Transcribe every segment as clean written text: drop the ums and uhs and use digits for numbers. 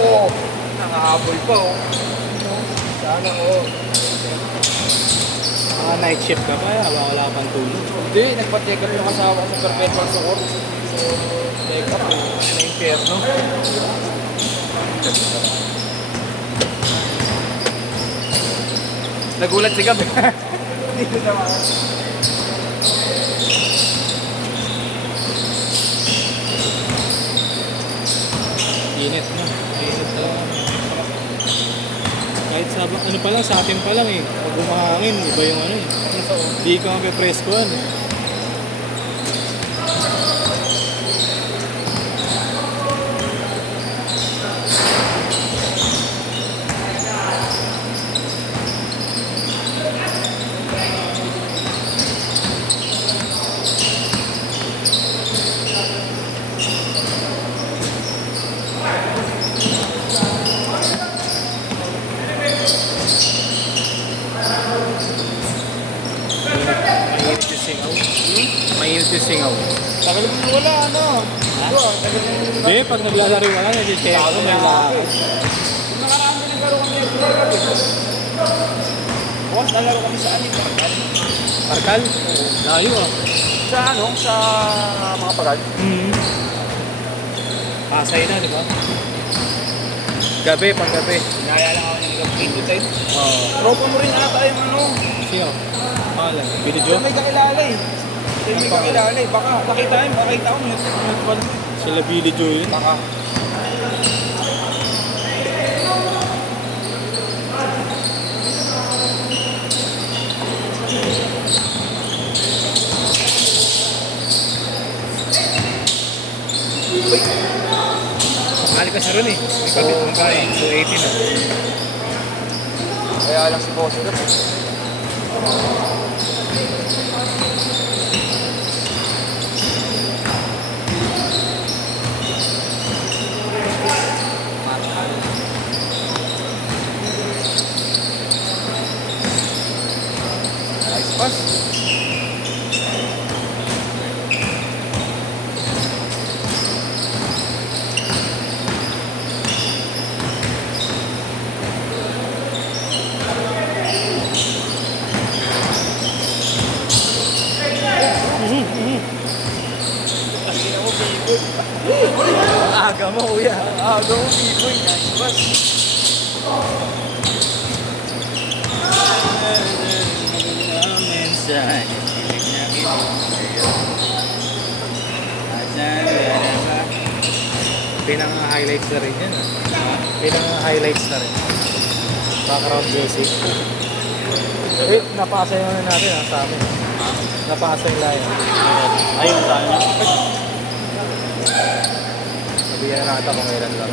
Oo. Nakahabol pa oh. Sana oh. Night shift ka pa, wala pang tulog. Hindi, nagpa-check up yung asawa ko sa perpetual support. So, check up eh. Ano na impyerno? Nagulat si Gab. Dito naman. Init na. Init talaga. Kahit ano pa lang, sa atin pa lang eh. Pag umahangin, iba yung ano eh. Hindi ka mapipreskoan eh. Mainit yung singaw. Mainit yung singaw. Tagal mo wala, ano? Tagal mo Hindi, pag naglalaro ka lang, nag-check ako, may lakad. Kung nakaraan mo naglaro kami ng Gabi. Bukas nalaro kami sa Anit. Parkal? Layo ah. Sa ano? Sa mga pagal. Pasay na, di ba? Gabi, pag gabi. Naya lang ako ng Gabi to time. Oo. Tropa mo rin ata yung ano. Siya. Pangalan. Siya Binidyo? may kakilala eh. Siya may kakilala eh. Baka makita ko. Mute. Sila Billy Joe yun. Baka. Uy. Mali ka sa ron eh. May kabit mong kain. 280 na. Kaya lang si Boss Gab. Nice pass. Aga mo, kuya. Aga mo, Biboy. Nice pass. Pinang-highlights na rin yan. Pinang-highlights na rin. Background music. Wait, napasa yung ano natin ha, sa amin. Napasa yung line. Ayun, sana. Sabihan na natin kung kailan lang.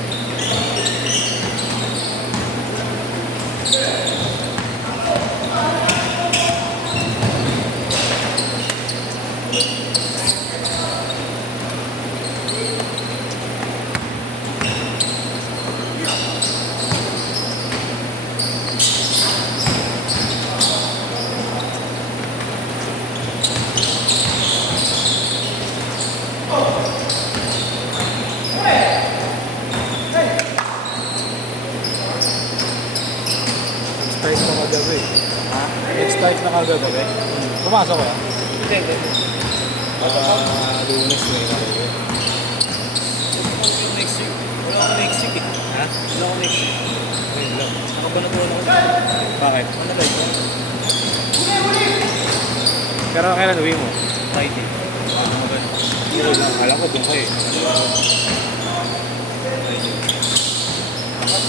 Start na kagabi. Ha? Start na kagabi. Pumasok ka? Hindi. Lunes na yun. Next week. Wala ako next week eh. Ha? Wala ako next week. Ngayon lang. Nakabanutuan ako. Bakit? Ano ba ito? Pero kailan uwi mo? Friday. Alam ko doon kayo eh.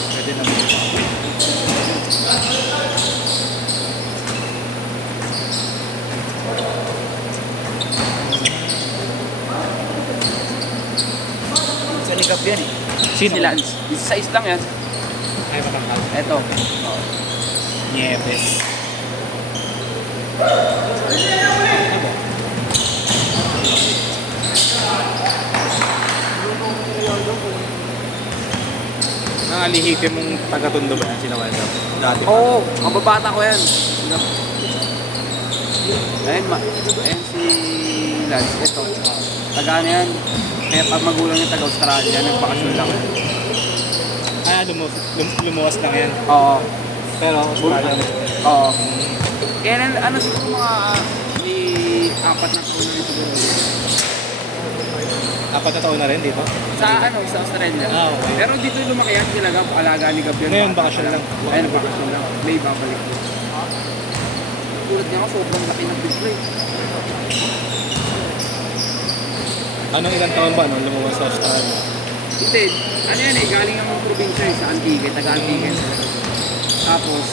Pwede naman. Sa Ligap yan eh. Sino? Si Lance. Size lang yan. Ay, matangkal. Eto. Nieves. Nakalihitin mong taga-Tondo ba yan? Sinawa ito? Dati pa. Oo, mababata ko yan. Ayun, ayun si Lance. Ito. Taga ano yan. Kaya pag magulang yung taga-Australia, nagpakasyon lang yan. Kaya kaya lumuwas lang yan. Oo. Pero, Australian. Oo. Kaya ano siguro mga may 4 na taon na rin siguro. 4 na taon na rin dito. Sa Australia. Ah, okay. Pero dito lumaki yan talaga, alaga ni Gabriel. Ngayon, bakasyon lang. Ayun, bakasyon lang. May babalik ko. Tulad niya ako, sobrang laki ng big play. Anong ilang taon ba nung lumuwas sa Australia? Hindi, ano yan galing ang probinsya sa Antique, taga-Antique. Tapos,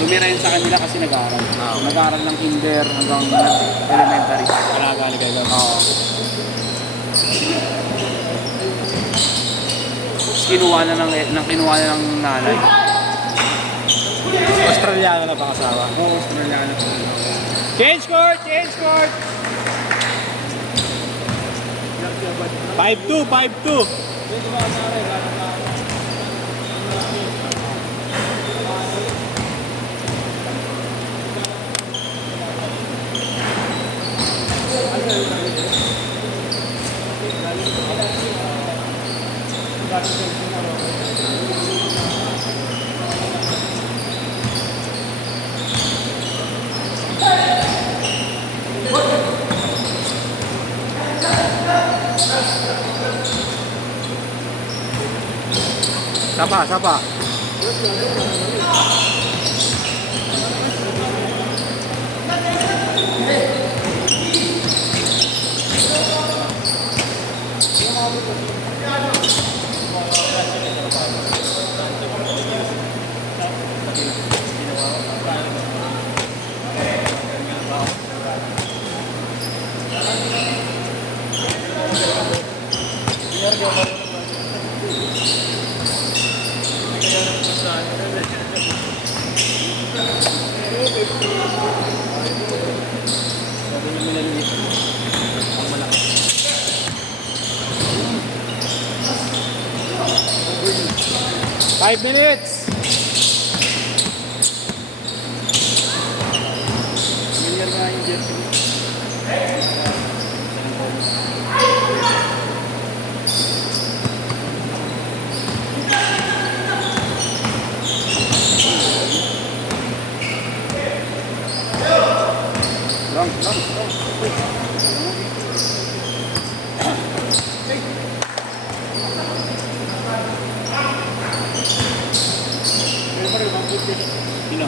tumira yun sa kanila kasi nag-aaral. So, nag-aaral ng kinder hanggang elementary. Alaga ni Gabriel. Oo. Tapos kinuha na ng nanay. Australiano na pangasawa. Oo, Australiano. Change court! Change court! 5-2, 5-2. Sapa. Five minutes. Familiar nga yung jersey. Lang. Sino?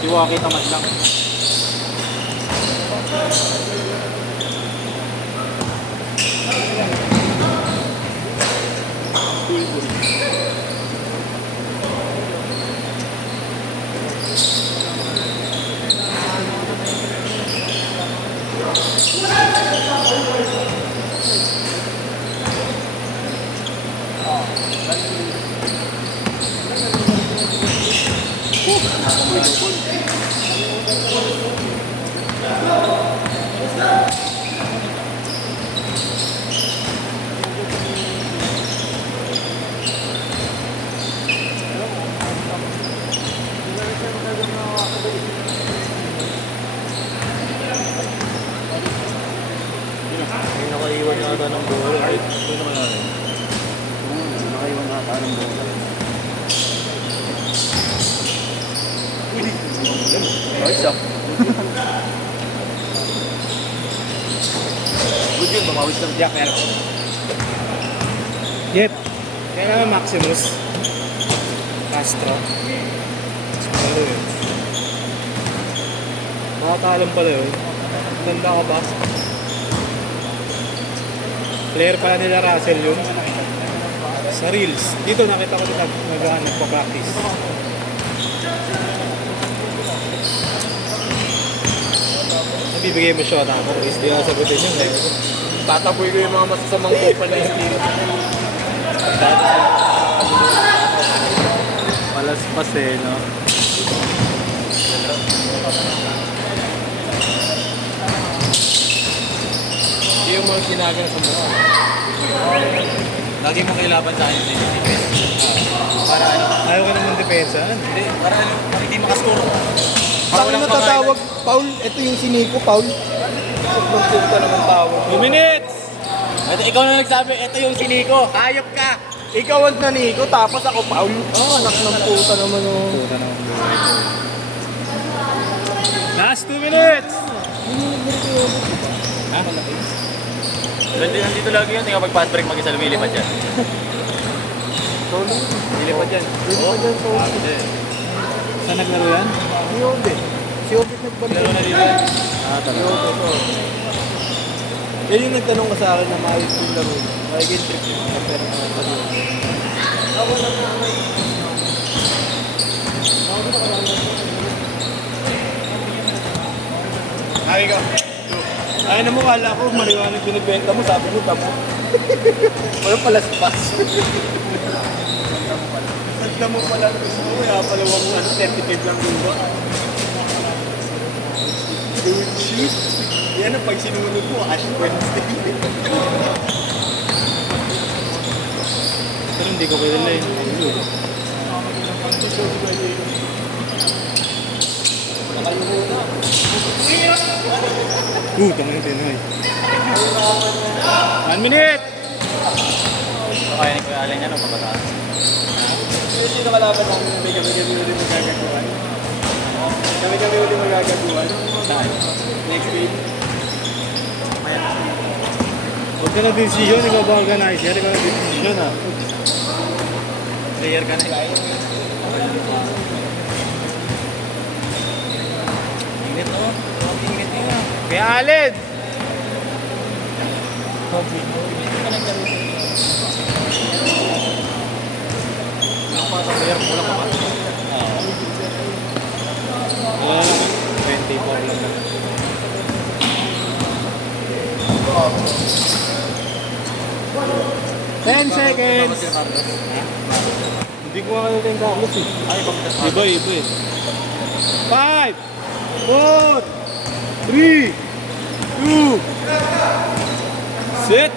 Iwaki tamad lang. May nakaiwan yata ng bola. Ay, ito naman natin. Nakaiwan na ata ng bola. Ayos ah. Good yun, mamawis ng Jack L. Yep. Kaya naman Maximus. Castro. Siguro yun. Makatalam pala yun. Ganda ka ba? Player pala nila Russell yun. Sa Reels. Dito nakita ko dito nagpa-practice. Nabibigay mo shot ako. Hindi na sagutin yun. Tatapoy ko yung mga masasamang kupal na steel. Palaspas eh, no? Hindi yung mga ginagana sa mga. Lagi mo kailaban sa akin sa defense. Para ano? Ayaw ka naman depensa. Hindi, para ano? Hindi makascore. Parang natatawag, Paul, ito yung siniko, Paul. Magpunta naman tawag. 2 minutes! Ito, ikaw na nagsabi, ito yung si Nico. Hayop ka! Ikaw ang naniko, tapos ako Paul. Anak ng puta naman oh. Puta naman. Last 2 minutes! Ha? Nandito lagi yan, tingnan pag-fast break mag-isa lumilipad yan. Solo. Lilipad yan. Oo. Saan naglaro yan? Si Obit. Si Obit nagbalik. Laro na dito yan. Si Obit, oo. Yan yung nagtanong ka sa akin na maayos yung laro. Magiging trip yun. Pero ako lang naman. Ay, ikaw. Ay, na mo, kala ko, mariwanag binibenta mo, sabi mo, tamo. Walang palaspas. Ganda mo pala gusto mo, kaya pala wag mo, 35 lang diba? Dude, shit. Yan ang pag sinunod mo, Ash Wednesday. Pero hindi ko pwede na yun. Tama yung Pinoy. 1 minute! Kaya ni Kuya Allen yan, o pabataan? Sino kalaban ng kami ulit magagaguhan? Kami ulit magagaguhan? Saan? Next week? Huwag ka na decision, ikaw ba organizer? Ikaw na decision ha. Player ka na. Ingat o. Ingat nyo. Kaya Aled! Player, kulang ka ba? Wala na. 24 lang na. Ten seconds! Hindi ko makakita yung Carlos eh. Ay, pagkas Iba eh. 5, 4, 3, 2, set!